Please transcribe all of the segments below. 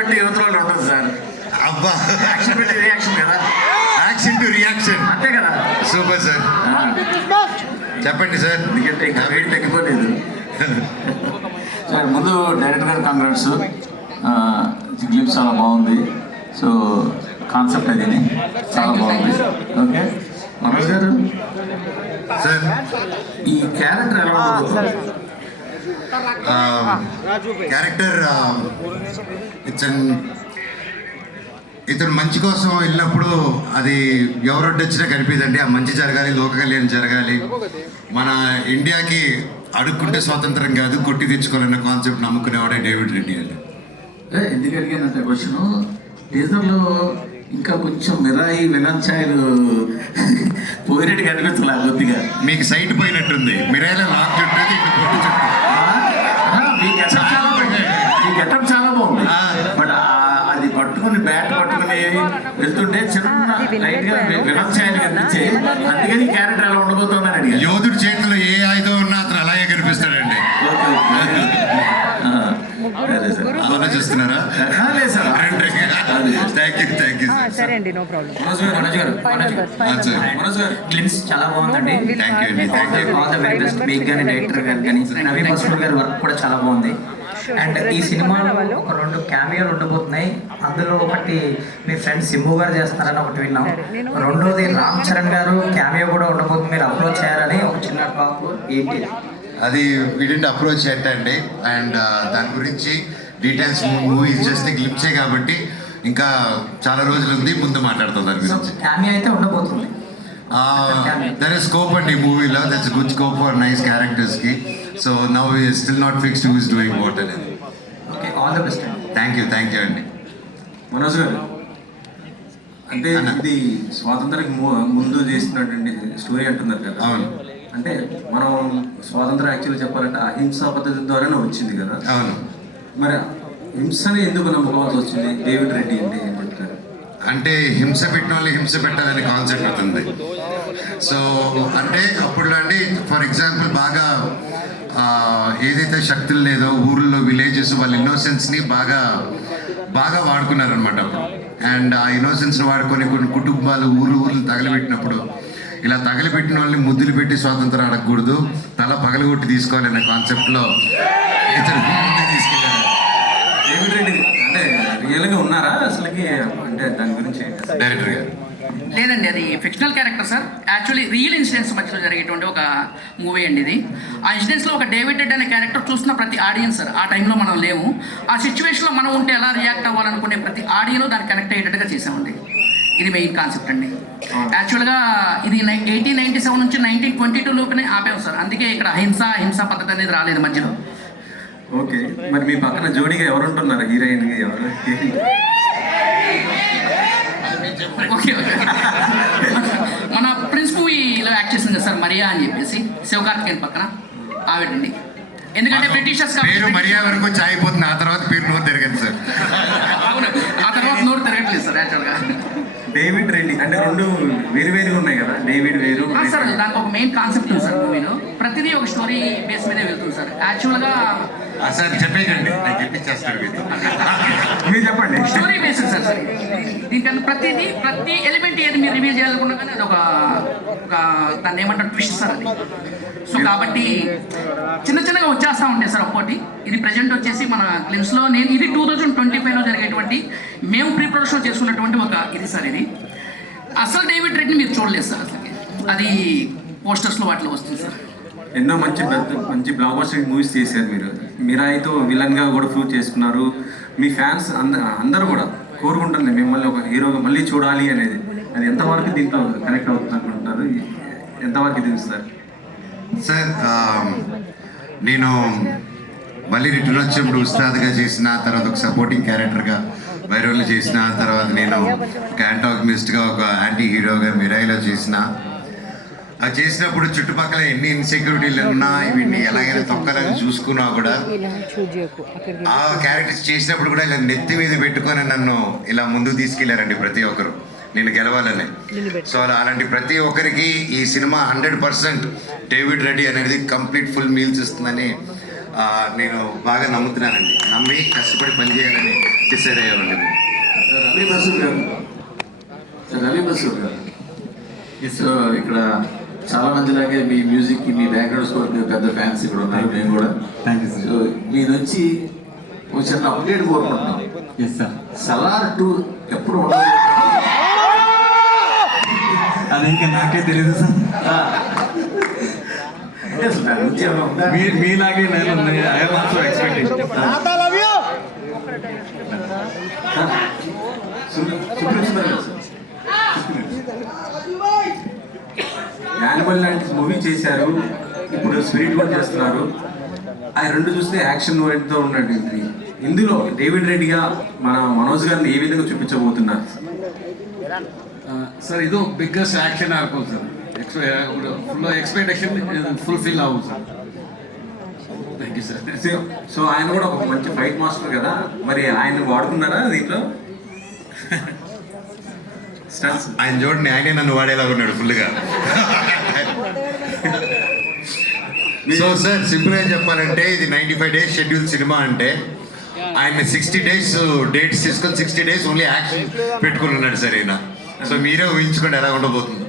పెట్టి యువతలో ఉంటుంది సార్. అబ్బా, యాక్షన్ పెట్టి రియాక్షన్ కదా, యాక్షన్ టు రియాక్షన్. అంతే కదా. సూపర్ సార్, చెప్పండి సార్. ఎందుకంటే ఇంకా వెయిట్ తగ్గిపోలేదు సార్. ముందు డైరెక్టర్ గారు కాంగ్రెస్, గ్లిప్స్ చాలా బాగుంది. సో కాన్సెప్ట్ అది చాలా బాగుంది. ఓకే మనోజ్ గారు సార్, ఈ క్యారెక్టర్ ఎలా ఉంటుంది? క్యారెక్టర్ ఇతను మంచి కోసం వెళ్ళినప్పుడు అది ఎవరొడ్డొచ్చినా కనిపిదండి. ఆ మంచి జరగాలి, లోక కళ్యాణం జరగాలి, మన ఇండియాకి అడుక్కుంటే స్వాతంత్రం కాదు కొట్టి తెచ్చుకోవాలన్న కాన్సెప్ట్ నమ్ముకునేవాడే డేవిడ్ రెడ్డి అని. ఎందుకు అడిగానంటే క్వశ్చన్, టీజర్లో ఇంకా కొంచెం మిరాయి విలంఛాయలు పోయినట్టు కనిపించలే కొద్దిగా. మీకు సైట్ పోయినట్టుంది, మిరాయిలో లాక్ చుట్టూ పొట్టు చుట్టూ. ఈ గెటప్ చాలా బాగుంది. బట్ అది పట్టుకుని బ్యాట్ పట్టుకుని వెళ్తుంటే చిన్న లైట్ గా విలంఛాయలు కనిపించే, అందుకని ఈ క్యారెక్టర్ ఎలా ఉండబోతుందని అడిగాను. యోధుడి చేతిలో ఏ ఆయుధం ఉన్నా అతను అలాగే కనిపిస్తాడండి. ఆలోచిస్తున్నారా? లేదు సార్. థ్యాంక్ యూ సరే అండి, నో ప్రాబ్లం. మనోజ్ గారు క్లిప్స్ చాలా బాగుందండి. థ్యాంక్ యూ అండి. ఆల్ ద వెరీ బెస్ట్ మీకు కానీ డైరెక్టర్ గారు కానీ నవీన్ మసూర్ గారి వర్క్ కూడా చాలా బాగుంది. అండ్ ఈ సినిమాలో ఒక 2 క్యామియోలు ఉండబోతున్నాయి. అందులో ఒకటి మీ ఫ్రెండ్ సింబు గారు చేస్తారని ఒకటి విన్నాం. రెండోది రామ్ చరణ్ గారు క్యామియో కూడా ఉండబోతుంది, మీరు అప్రోచ్ చేయాలని ఒక చిన్న టాక్. ఏంటి అది వీడింటి అప్రోచ్ అండి. అండ్ దాని గురించి డీటెయిల్స్ మూవీ జస్ట్ గ్లిప్సే కాబట్టి ఇంకా చాలా రోజులు ఉంది, ముందు మాట్లాడతాం దాని గురించి. క్యామియో అయితే ఉండబోతుంది. దర్ ఇస్ స్కోప్ అండి ఈ మూవీలో, that's good scope for nice క్యారెక్టర్స్కి. So now still not fixed who is doing what అనేది. Okay, all the best. Thank you అండి. మనోజ్ గారు, అంటే ఇది స్వాతంత్రానికి ముందు చేస్తున్నటువంటి స్టోరీ అంటున్నారు కదా. అవును. అంటే మనం స్వాతంత్రం యాక్చువల్గా చెప్పాలంటే అహింసా పద్ధతి ద్వారానే వచ్చింది కదా. అవును. మరి హింసని ఎందుకు నమ్ముకోవాల్సి వచ్చింది డేవిడ్ రెడ్డి అంటే ఏం చెప్తారు? అంటే హింస పెట్టిన వాళ్ళు హింస పెట్టాలనే కాన్సెప్ట్ అవుతుంది. సో అంటే అప్పుడు అండి, ఫర్ ఎగ్జాంపుల్ బాగా ఏదైతే శక్తులు లేదో ఊర్లో విలేజెస్ వాళ్ళ ఇన్నోసెన్స్ని బాగా వాడుకున్నారనమాట అప్పుడు. అండ్ ఆ ఇన్నోసెన్స్ని వాడుకొని కొన్ని కుటుంబాలు ఊర్లు తగలబెట్టినప్పుడు, ఇలా తగలబెట్టిన వాళ్ళని ముద్దులు పెట్టి స్వాతంత్రం అడగకూడదు, తల పగలగొట్టి తీసుకోవాలనే కాన్సెప్ట్లో ఇతను తీసుకెళ్ళారు. డేవిడ్ రెడ్డి అంటే రియల్గా ఉన్నారా అసలుకి? అంటే దాని గురించి డైరెక్టర్ గారు లేదండి, అది fictional character sir. Actually real incidents మధ్యలో జరిగేటువంటి ఒక మూవీ అండి ఇది. ఆ ఇన్సిడెంట్స్లో ఒక డేవిడ్ రెడ్ అనే క్యారెక్టర్ చూస్తున్న ప్రతి ఆడియన్స్ సార్, ఆ టైంలో మనం లేము, ఆ సిచ్యువేషన్లో మనం ఉంటే ఎలా రియాక్ట్ అవ్వాలనుకునే ప్రతి ఆడియో దాన్ని కనెక్ట్ అయ్యేటట్టుగా చేసామండి. ఇది మెయిన్ కాన్సెప్ట్ అండి. యాక్చువల్గా ఇది 1897 నుంచి 1922 లోపునే ఆపాము సార్. అందుకే ఇక్కడ హింసా పద్ధతి అనేది రాలేదు మధ్యలో. ఓకే, మరి మీ పక్కన జోడీగా ఎవరు ఉంటున్నారు? హీరోయిన్గా ఎవరు? ఓకే మన ప్రిన్స్ మూవీలో యాక్ట్ చేసింది కదా సార్, మరియా అని చెప్పేసి, శివకార్తికేయన్ పక్కన ఆవిడండి. ఎందుకంటే బ్రిటిషర్స్ పేరు మరియా వరకు వచ్చి అయిపోతుంది, ఆ తర్వాత పేరు నోరు తిరగదు సార్. అవును, ఆ తర్వాత నోరు తిరగట్లేదు సార్. యాక్చువల్గా డేవిడ్ రెడ్డి అంటే 2 వేరుగా ఉన్నాయి కదా, డేవిడ్ వేరు సార్. దానికి ఒక మెయిన్ కాన్సెప్ట్ ఉంది సార్ మూవీలో. ప్రతిదీ ఒక స్టోరీ బేస్ మీదే వెళ్తుంది సార్. యాక్చువల్గా సార్ చెప్పేయండి, నేను చెప్పించేస్తాను మీతో. మీరు చెప్పండి. Story based sir. సరే, దీనికన్నా ప్రతి ఎలిమెంట్ ఏది మీరు రివీల్ చేయాలనుకున్నా కానీ అది ఒక దాన్ని ఏమంటారు ట్విస్ట్ సార్ అది. సో కాబట్టి చిన్నగా వచ్చేస్తూ ఉంటాయి సార్ ఒక్కోటి. ఇది ప్రజెంట్ వచ్చేసి మన గ్లిమ్స్లో ఇది 2025లో జరిగేటువంటి మేము ప్రీ ప్రొడక్షన్ చేసుకున్నటువంటి ఒక ఇది సార్. ఇది అసలు డేవిడ్ రెడ్ని మీరు చూడలేదు సార్ అసలు. అది పోస్టర్స్లో వాటిలో వస్తుంది సార్. ఎన్నో మంచి బ్లాక్ బస్టర్ మూవీస్ చేశారు మీరు. మిరాయితో విలన్గా కూడా ప్రూవ్ చేసుకున్నారు. మీ ఫ్యాన్స్ అందరూ కూడా కోరుకుంటుంది మిమ్మల్ని ఒక హీరోగా మళ్ళీ చూడాలి అనేది. అది ఎంతవరకు దీంట్లో కనెక్ట్ అవుతుంది అనుకుంటున్నారు? ఎంతవరకు తెలుస్తారు సార్? నేను మళ్ళీ రిటర్న్ వచ్చినప్పుడు ఉస్తాద్గా చేసిన తర్వాత ఒక సపోర్టింగ్ క్యారెక్టర్గా వైరోల్లో చేసిన తర్వాత నేను ఒక యాంటాగనిస్ట్గా ఒక యాంటీ హీరోగా మిరాయిలో చేసిన. అది చేసినప్పుడు చుట్టుపక్కల ఎన్ని ఇన్సెక్యూరిటీలు ఉన్నా వీటిని ఎలాగైనా తొక్కాలని చూసుకున్నా కూడా ఆ క్యారెక్టర్స్ చేసినప్పుడు కూడా ఇలా నెత్తి మీద పెట్టుకొని నన్ను ఇలా ముందుకు తీసుకెళ్లారండి ప్రతి ఒక్కరు, నేను గెలవాలని. సో అలాంటి ప్రతి ఒక్కరికి ఈ సినిమా 100% డేవిడ్ రెడ్డి అనేది కంప్లీట్ ఫుల్ మీల్స్ ఇస్తుందని నేను బాగా నమ్ముతున్నానండి. నమ్మి కష్టపడి పనిచేయాలని డిసైడ్ అయ్యామండి మేము. రవి బసూర్ గారు రవి బసూర్ గారు సో ఇక్కడ చాలా మంది లాగే మీ మ్యూజిక్ మీ బ్యాక్గ్రౌండ్ స్కోర్ పెద్ద ఫ్యాన్స్ ఇక్కడ ఉన్నారు. మేము కూడా థ్యాంక్ యూ సార్. సో మీ నుంచి ఒక చిన్న అప్డేట్ కోరుకుంటున్నాం. Yes sir. సలార్ 2 ఎప్పుడు ఉండదు? అది ఇంకా నాకే తెలియదు సార్. అంటే అసలు దాని గురించి ఏమైనా ఉందా? మీలాగే నేను ఐ ఆమ్ ఆల్సో ఎక్స్పెక్టింగ్. చూపిస్తున్నారు కదా సార్. యానిమల్ లాంటి మూవీ చేశారు, ఇప్పుడు స్పిరిట్ కూడా చేస్తున్నారు. ఆ రెండు చూస్తే యాక్షన్ తో ఉన్నాడు. ఇందులో డేవిడ్ రెడ్డిగా మన మనోజ్ గారిని ఏ విధంగా చూపించబోతున్నారు? సార్ ಇದು ಬಿಗ್ಗೆಸ್ಟ್ ಆಕ್ಷನ್ ಆಗ್ಬೋದು ಸರ್. ಫುಲ್ ಎಕ್ಸ್ಪೆಕ್ಟೇಷನ್ ಫುಲ್ಫಿಲ್ ಆಗುತ್ತೆ sir. Thank you sir. So ఆయన కూడా ఒక మంచి ఫైట్ మాస్టర్ కదా, మరి ఆయన వాడుకున్నారా దీంట్లో? స్టన్స్ ఆయన చూడండి, ఆయనే నన్ను వాడేలాగా ఉన్నాడు ఫుల్గా. సో సార్ సింపుల్గా చెప్పాలంటే ఇది 95 days షెడ్యూల్ సినిమా అంటే ఆయన 60 days డేట్స్ తీసుకొని 60 days ఓన్లీ యాక్షన్ పెట్టుకుని ఉన్నాడు సార్ ఈయన. సో మీరే ఊహించుకోండి ఎలా ఉండబోతుంది.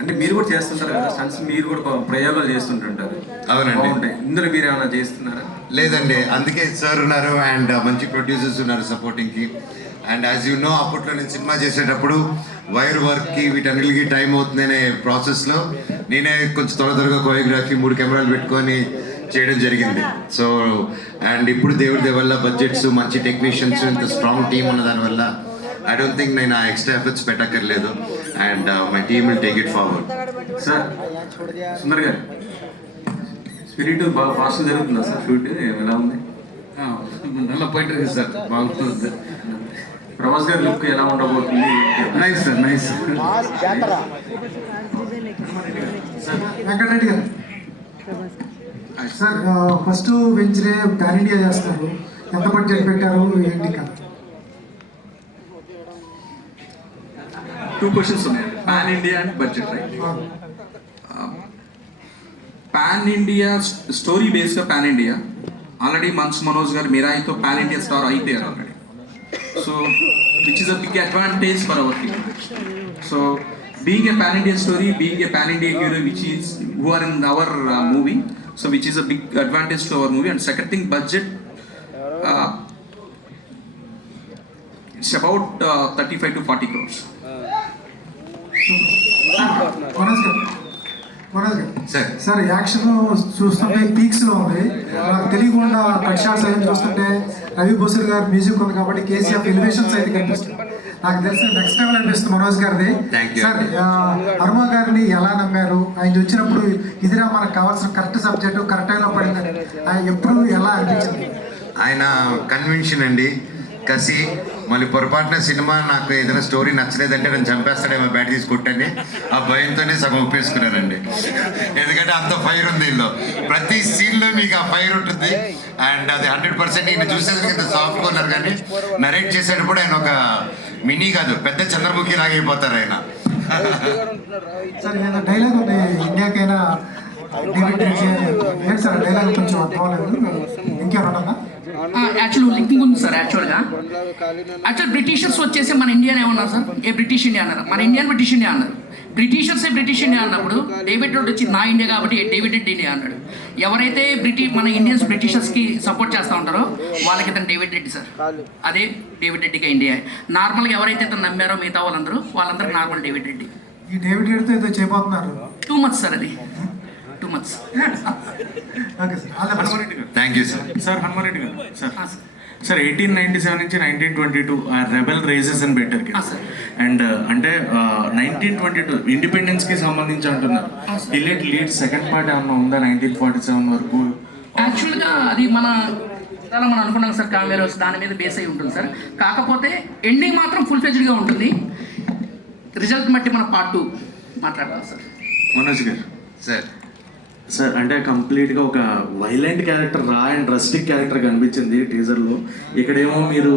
అంటే మీరు కూడా చేస్తుంటారు కదా స్టన్స్, మీరు కూడా ప్రయోగాలు చేస్తుంటుంటారు. అవునండి. బాగుంటాయి. ఇందులో మీరు ఏమైనా చేస్తున్నారా? లేదండి, అందుకే సార్ ఉన్నారు అండ్ మంచి ప్రొడ్యూసర్స్ ఉన్నారు సపోర్టింగ్కి. అండ్ యాజ్ యూ నో, అప్పట్లో నేను సినిమా చేసేటప్పుడు వైర్ వర్క్కి వీటన్నిటికి టైం అవుతుందనే ప్రాసెస్లో నేనే కొంచెం త్వరగా కొరియోగ్రఫీ 3 కెమెరాలు పెట్టుకొని చేయడం జరిగింది. సో అండ్ ఇప్పుడు దేవుడి వల్ల బడ్జెట్స్, మంచి టెక్నీషియన్స్, ఇంత స్ట్రాంగ్ టీమ్ ఉన్న దానివల్ల ఐ డోంట్ థింక్ నేను ఆ ఎక్స్ట్రా ఎఫర్ట్స్ పెట్టక్కర్లేదు. And my team will take it forward. Sir Sundar garu, spirit బాగా ఫాస్ట్ జరుగుతుందా సార్? షూట్ ఎలా ఉంది? நல்லா போயிட்டு இருக்கு சார். బాగుంటుంది. ప్రభాస్ గారి లుక్ ఎలా ఉండబోతుంది? Nice sir, nice. Venkatareddy garu sir, first వెంచరే పాన్ ఇండియా చేస్తున్నారు. ఎంత బడ్జెట్ పెట్టారు ఏంటి కదా? 2 questions ఉన్నాయి. Pan India and budget, right? Pan India story బేస్గా pan India already Manoj garu మీరాయితో పాన్ ఇండియా స్టార్ అయిపోయారు already. So which is a big advantage for our team. So being a pan India story, being a pan India hero who are in our movie, so which is a big advantage to our movie. And second thing, budget, it's about 35 to 40 crores. Manoj గారు sir sir, action చూస్తుంటే పీక్స్లో ఉంది. నాకు తెలియకుండా cut shots అవి చూస్తుంటే రవి బసూర్ గారు music ఉంది కాబట్టి కేసీఎఫ్ ఎలివేషన్స్ అయితే కనిపిస్తుంది. నాకు తెలిసి నెక్స్ట్ లెవెల్ అనిపిస్తుంది మనోజ్ గారిది. Thank you. సార్, హనుమ గారిని ఎలా నమ్మారు? ఆయన వచ్చినప్పుడు ఇదిరా మనకు కావాల్సిన కరెక్ట్ సబ్జెక్టు కరెక్ట్ టైంలో పడిందని ఆయన ఎప్పుడు ఎలా అనిపించింది? ఆయన కన్విన్షన్ అండి, కసి. మళ్ళీ పొరపాటున సినిమా నాకు ఏదైనా స్టోరీ నచ్చలేదంటే నన్ను చంపేస్తాడేమో బ్యాట్ తీసి కొట్టని ఆ భయంతోనే సగం ఒప్పేసుకున్నానండి. ఎందుకంటే అంత ఫైర్ ఉంది ఇందులో, ప్రతి సీన్లో మీకు ఆ ఫైర్ ఉంటుంది. అండ్ అది 100% నేను చూసేందుకు ఇంత సాఫ్ట్గా ఉన్నారు, కానీ నరేట్ చేసేటప్పుడు ఆయన ఒక మినీ కాదు పెద్ద చంద్రముఖి లాగా అయిపోతారు ఆయన. సార్, ఏదో డైలాగ్ ఉంది, ఇండియాకైనా డేవిడ్ రెడ్డి అని. ఏంటి సార్ డైలాగ్ కొంచెం అర్థం అవ్వలేదు, ఇంకేమన్నా? యాక్చువల్ లింకింగ్ ఉంది సార్. యాక్చువల్ బ్రిటిషర్స్ వచ్చేసి మన ఇండియాని ఏమన్నారు సార్? ఏ బ్రిటిష్ ఇండియా అన్నారు, మన ఇండియన్ బ్రిటిష్ ఇండియా అన్నారు. బ్రిటిషర్సే బ్రిటిష్ ఇండియా అన్నప్పుడు డేవిడ్ రెడ్డి వచ్చి నా ఇండియా కాబట్టి డేవిడ్ రెడ్డి ఇండియా అన్నాడు. ఎవరైతే మన ఇండియన్స్ బ్రిటిషర్స్కి సపోర్ట్ చేస్తూ ఉంటారో వాళ్ళకి ఇతను డేవిడ్ రెడ్డి సార్. అదే డేవిడ్ రెడ్డిగా ఇండియా. నార్మల్గా ఎవరైతే ఇతను నమ్మారో మిగతా వాళ్ళందరూ నార్మల్ డేవిడ్ రెడ్డి. ఈ డేవిడ్ రెడ్డితో ఏదో చేయబోతున్నారు. 2 months సార్, అది 2 months. Okay sir, all the best. Thank you sir. Sir Hanuma Reddy గారు సార్ 1897 నుంచి 1922 రెబెల్ రేజెస్ అని పెట్టారు కదా. సార్. అండ్ అంటే 1922 ఇండిపెండెన్స్కి సంబంధించి అంటున్నారు. డిలేట్ లీడ్ సెకండ్ పార్ట్ ఏమన్నా ఉందా 1947 వరకు? యాక్చువల్గా అది మనం అనుకున్నాం సార్, కాంగ్రెస్ దాని మీద బేస్ అయి ఉంటుంది సార్. కాకపోతే ఎండింగ్ మాత్రం ఫుల్ ఫ్లెడ్జ్డ్గా ఉంటుంది. రిజల్ట్ బట్టి మనం పార్ట్ 2 మాట్లాడతాం సార్. మనోజ్ గారు సార్ సార్ అంటే కంప్లీట్గా ఒక వైలెంట్ క్యారెక్టర్, రా అండ్ రస్టిక్ క్యారెక్టర్ కనిపించింది టీజర్లో. ఇక్కడేమో మీరు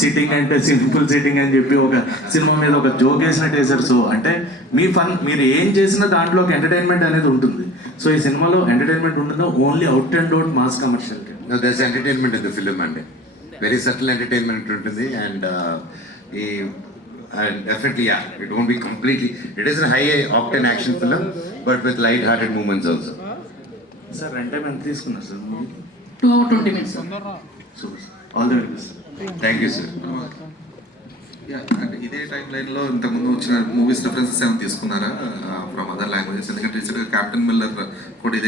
సిట్టింగ్ అంటే సింపుల్ సిట్టింగ్ అని చెప్పి ఒక సినిమా మీద ఒక జోక్ వేసినట్టు వేశారు. సో అంటే మీ ఫన్, మీరు ఏం చేసినా దాంట్లో ఒక ఎంటర్టైన్మెంట్ అనేది ఉంటుంది. సో ఈ సినిమాలో ఎంటర్టైన్మెంట్ ఉంటుందో only out and out mass commercial? There's entertainment in the film అండి, వెరీ సటిల్ ఎంటర్టైన్మెంట్ ఉంటుంది. అండ్ ఈ definitely it won't be completely, it is high octane action film but with light hearted moments also. Sir run time ఎంత తీసుకున్నారు sir movie? 2 hours 20 minutes. Super, all the very best. Thank you sir. అంటే ఇదే time లైన్లో ఇంతకుముందు వచ్చిన movies references ఏమైనా తీసుకున్నారా from other languages? ఎందుకంటే రీసెంట్గా క్యాప్టెన్ మిల్లర్ కూడా ఇదే